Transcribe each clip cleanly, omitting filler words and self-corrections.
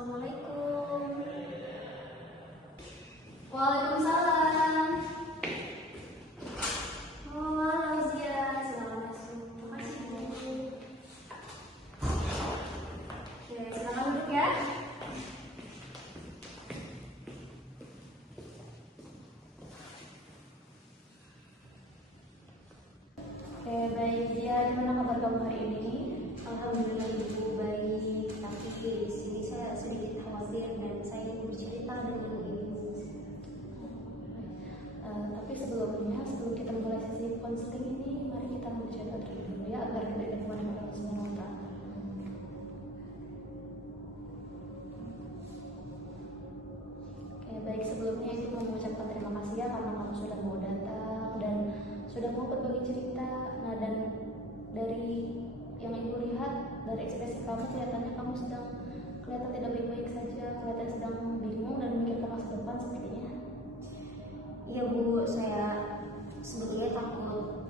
Assalamualaikum. Waalaikumsalam. Oh, halo Zia. Selamat masuk. Makasih Bu. Oke, silakan duduk ya. Oke, baik Zia. Gimana kabar kamu hari ini? Alhamdulillah Ibu baik, tapi di sini saya sedikit khawatir dan saya ingin bercerita dengan Ibu. Tapi sebelum kita mulai sesi konseling ini, mari kita mencoba dulu ya agar kita dapat Allah Subhanahu wa Ta'ala. Oke, baik, sebelumnya Ibu mau mengucapkan terima kasih ya karena kamu sudah mau datang dan sudah mau berbagi cerita. Nah, dan dari yang Ibu lihat dari ekspresi kamu, kelihatannya kamu sedang kelihatan tidak baik-baik saja, kelihatan sedang bingung dan memikirkan masa depan sepertinya. Iya Bu, saya sebetulnya takut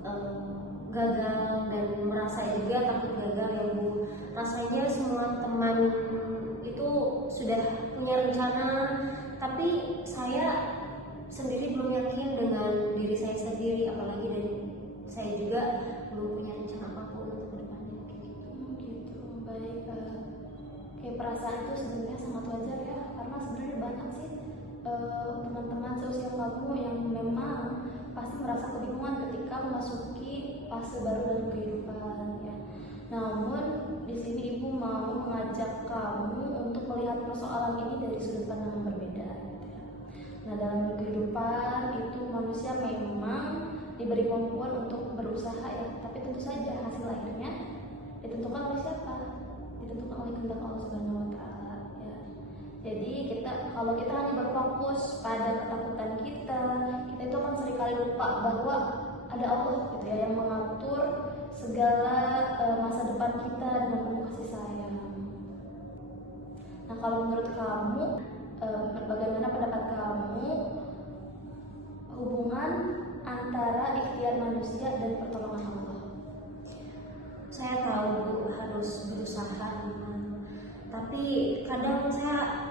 gagal dan merasa juga takut gagal ya Bu. Rasanya semua teman itu sudah punya rencana, tapi saya sendiri belum yakin dengan diri saya sendiri, apalagi dari saya juga belum punya rencana apapun untuk kedepannya kayak gitu. Baik. Kayak perasaan itu sebenarnya sangat wajar ya, karena sebenarnya banyak sih teman-teman seusia kamu yang memang pasti merasa kebingungan ketika memasuki fase baru dalam kehidupan ya. Namun di sini Ibu mau mengajak kamu untuk melihat persoalan ini dari sudut pandang yang berbeda gitu ya. Nah, dalam kehidupan itu manusia memang diberi kemampuan untuk berusaha ya, tapi tentu saja hasil akhirnya ditentukan oleh siapa? Ditentukan oleh kehendak Allah Subhanahu wa Ta'ala ya. Jadi kalau kita hanya berfokus pada ketakutan kita itu akan seringkali lupa bahwa ada Allah gitu ya yang mengatur segala masa depan kita dengan penuh kasih sayang. Nah, kalau menurut kamu bagaimana pendapat kamu hubungan antara ikhtiar manusia dan pertolongan Allah? Saya tahu Bu harus berusaha, tapi kadang saya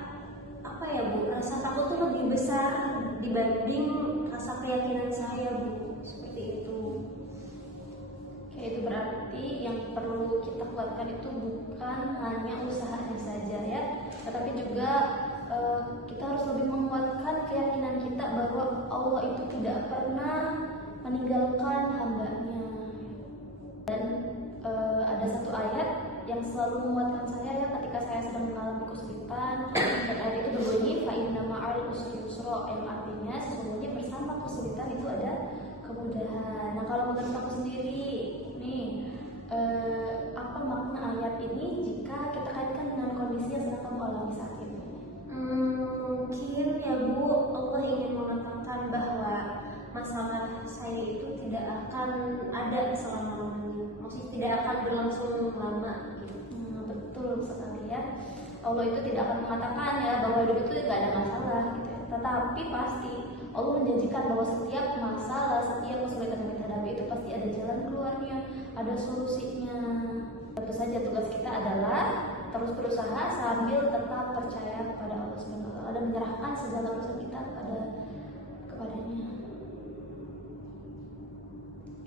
rasa takut tuh lebih besar dibanding rasa keyakinan saya Bu, seperti itu. Oke, itu berarti yang perlu kita kuatkan itu bukan hanya usahanya saja ya, tetapi juga kita harus lebih menguatkan keyakinan kita bahwa Allah itu tidak pernah meninggalkan hambanya. Dan ada satu ayat yang selalu menguatkan saya ya ketika saya sedang mengalami kesulitan, dan ayat itu berbunyi fa inna ma'al usri yusra, yang artinya sesungguhnya bersama kesulitan itu ada kemudahan. Nah, kalau menurut aku sendiri nih, apa makna ayat ini jika kita kaitkan dengan kondisi yang sedang kamu alami saat ini? Mungkin ya Bu, Allah ingin mengatakan bahwa masalah saya itu tidak akan ada selama-lamanya, maksudnya tidak akan berlangsung lama gitu. Betul sekali ya. Allah itu tidak akan mengatakan ya bahwa hidup itu tidak ada masalah gitu ya. Tetapi pasti Allah menjanjikan bahwa setiap masalah, setiap kesulitan yang kita hadapi itu pasti ada jalan keluarnya, ada solusinya. Tentu saja tugas kita adalah terus berusaha sambil tetap percaya kepada Allah Subhanahu wa Ta'ala dan menyerahkan segala urusan kita kepadanya.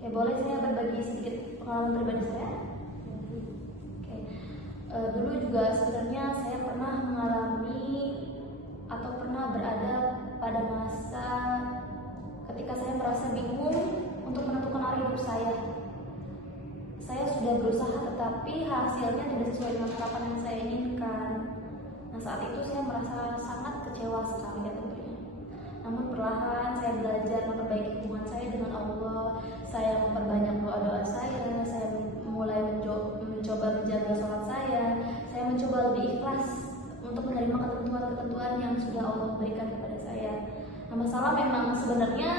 Oke, boleh saya berbagi sedikit pengalaman pribadi saya? Oke. Dulu juga sebenarnya saya pernah mengalami atau pernah berada pada masa ketika saya merasa bingung untuk menentukan arah hidup saya. Saya sudah berusaha tetapi hasilnya tidak sesuai dengan harapan yang saya inginkan. Nah, saat itu saya merasa sangat kecewa sekali ya tentunya. Namun perlahan saya belajar memperbaiki hubungan saya dengan Allah. Saya memperbanyak doa-doa saya mulai mencoba menjaga sholat saya mencoba lebih ikhlas untuk menerima ketentuan-ketentuan yang sudah Allah berikan kepada saya. Nah, masalah memang sebenarnya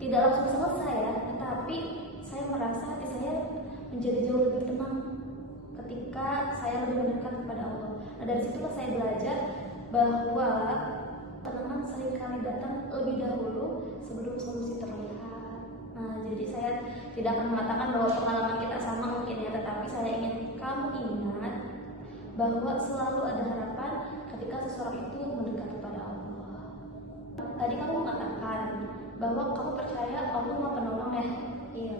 tidak langsung selesai ya, tetapi saya merasa hati saya menjadi jauh lebih tenang ketika saya lebih mendekat kepada Allah. Nah, dari situlah saya belajar bahwa ketenangan seringkali datang lebih dahulu sebelum solusi terlihat. Nah, jadi saya tidak akan mengatakan bahwa pengalaman kita sama mungkin ya, tetapi saya ingin kamu ingat bahwa selalu ada harapan ketika seseorang itu mendekat kepada Allah. Tadi kamu mengatakan bahwa kamu percaya Allah Maha Penolong ya? Iya.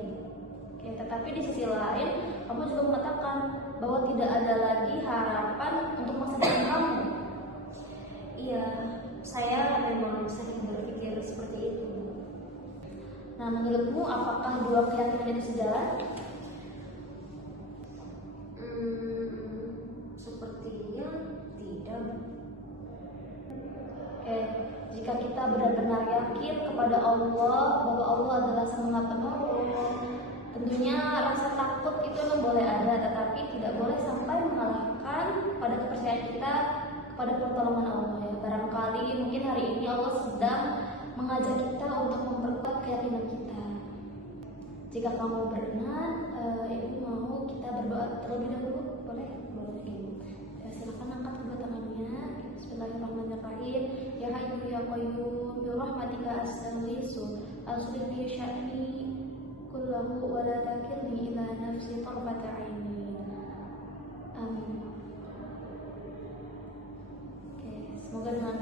Oke, tetapi di sisi lain kamu juga mengatakan bahwa tidak ada lagi harapan untuk masa depan kamu. Iya, saya memang sering berpikir seperti itu. Nah, menurutmu apakah dua keyakinan itu sejalan? Sepertinya tidak. Oke, jika kita benar-benar yakin kepada Allah bahwa Allah adalah Sang Maha Penolong, tentunya rasa takut itu memang boleh ada, tetapi tidak boleh sampai mengalahkan pada kepercayaan kita kepada pertolongan Allah ya. Barangkali mungkin hari ini Allah sedang mengajak kita untuk memperkuat keyakinan kita. Jika kamu berkenan, ibu mau kita berdoa terlebih dahulu, boleh? Boleh ibu. Silakan angkat kedua tangannya. Bismillahirrahmanirrahim. Ya Hayyu ya Qayyum, bi rahmatika astaghiitsu, aslih li sya'ni kullahu wa la takilni ila nafsi tarfata 'aini. Amin. Oke, semoga dengan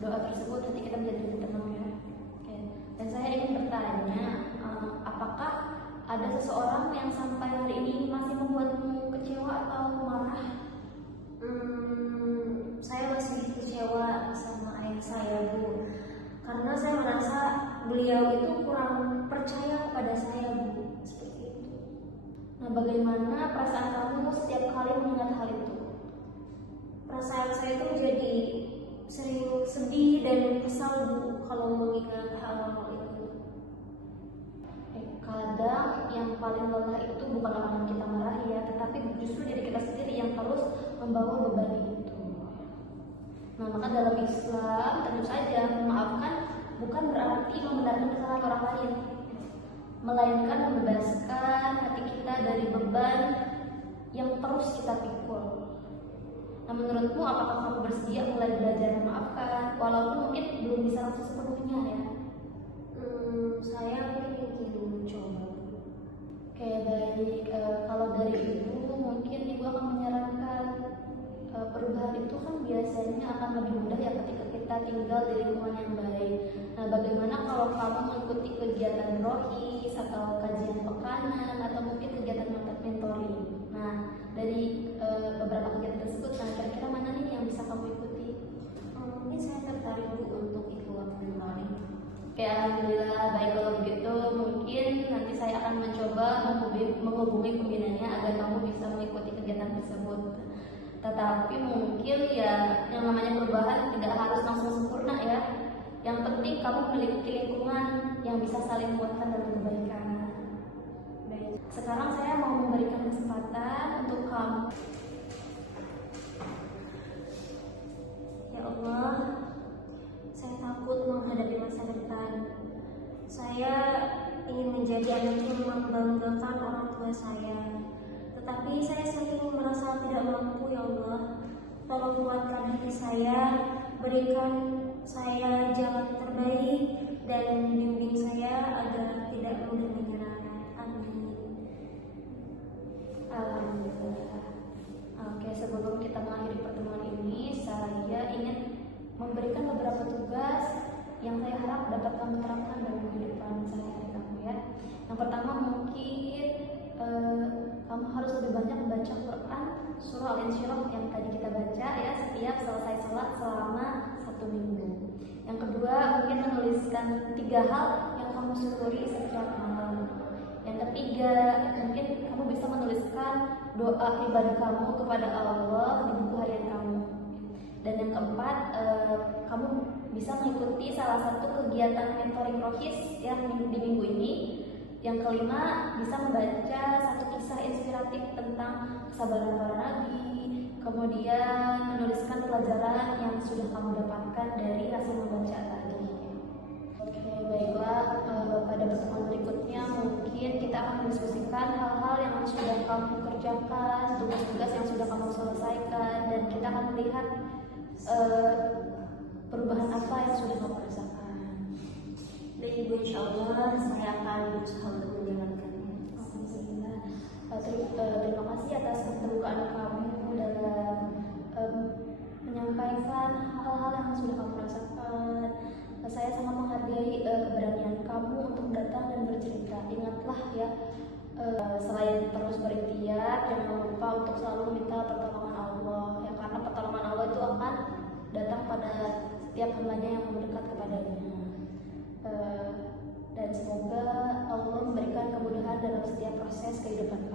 doa tersebut nanti kita menjadi lebih tenang ya. Oke. Dan saya ingin bertanya, apakah ada seseorang yang sampai hari ini masih membuatmu kecewa atau marah? Saya masih kecewa sama ayah saya, Bu, karena saya merasa beliau itu kurang percaya kepada saya, Bu, seperti itu. Nah, bagaimana perasaan kamu setiap kali mengingat hal itu? Perasaan saya itu menjadi sering sedih dan kesal, Bu, kalau mengingat hal-hal itu. Kadang yang paling lelah itu bukan orang yang kita marahi ya, tetapi justru diri kita sendiri yang terus membawa beban itu. Nah, maka dalam Islam tentu saja memaafkan bukan berarti membenarkan kesalahan orang lain, melainkan membebaskan hati kita dari beban yang terus kita pikul. Nah, menurutmu apakah kamu bersedia mulai belajar memaafkan walaupun mungkin belum bisa langsung sepenuhnya ya? Saya ingin mencoba. Oke, baik. Kalau dari ibu mungkin ibu akan menyarankan perubahan itu kan biasanya akan lebih mudah ya ketika kita tinggal di lingkungan yang baik. Nah, bagaimana kalau kamu mengikuti kegiatan rohis atau kajian pekanan atau mungkin kegiatan mentoring? Nah, dari beberapa kegiatan tersebut, nah kira-kira mana nih yang bisa kamu ikuti? Mungkin saya tertarik, Bu, untuk ikut mentoring. Oke, alhamdulillah. Baik, kalau begitu mungkin nanti saya akan mencoba menghubungi pembinanya agar kamu bisa mengikuti kegiatan tersebut. Tetapi mungkin ya yang namanya perubahan tidak harus langsung sempurna ya. Yang penting kamu memiliki lingkungan yang bisa saling menguatkan dalam kebaikan. Baik, sekarang saya mau memberikan kesempatan untuk kamu. Ya Allah, saya takut menghadapi masa depan. Saya ingin menjadi anak yang membanggakan orang tua saya, tetapi saya sering merasa tidak mampu. Ya Allah, tolong kuatkan hati saya, berikan saya jalan terbaik, dan bimbing saya agar tidak mudah menyerah. Amin. Alhamdulillah. Oke, sebelum kita mengakhiri pertemuan ini, saya ingin memberikan beberapa tugas yang saya harap dapat kamu terapkan dalam kehidupan sehari-hari kamu ya. Yang pertama mungkin kamu harus lebih banyak membaca Quran surah Al-Insyirah yang tadi kita baca ya setiap selesai sholat selama 1 minggu. Yang kedua mungkin menuliskan 3 hal yang kamu syukuri setiap malam. Yang ketiga mungkin kamu bisa menuliskan doa pribadi kamu kepada Allah di buku harian kamu. Dan yang keempat, kamu bisa mengikuti salah satu kegiatan mentoring rohis yang di minggu ini. Yang kelima, bisa membaca satu kisah inspiratif tentang kesabaran para nabi, kemudian menuliskan pelajaran yang sudah kamu dapatkan dari hasil membaca tadi. Oke, baiklah, pada pertemuan berikutnya mungkin kita akan mendiskusikan hal-hal yang sudah kamu kerjakan, tugas-tugas yang sudah kamu selesaikan, dan kita akan melihat perubahan apa yang sudah kamu rasakan. Dan Ibu, insya Allah saya akan berusaha untuk menjalankannya. Alhamdulillah. Terima kasih atas keterbukaan kamu dalam menyampaikan hal-hal yang sudah kamu rasakan. Saya sangat menghargai keberanian kamu untuk datang dan bercerita. Ingatlah ya, selain terus berikhtiar, jangan lupa untuk selalu meminta pertolongan Allah ya, karena pertolongan Allah itu akan datang pada setiap hambanya yang mendekat kepadanya. Dan semoga Allah memberikan kemudahan dalam setiap proses kehidupan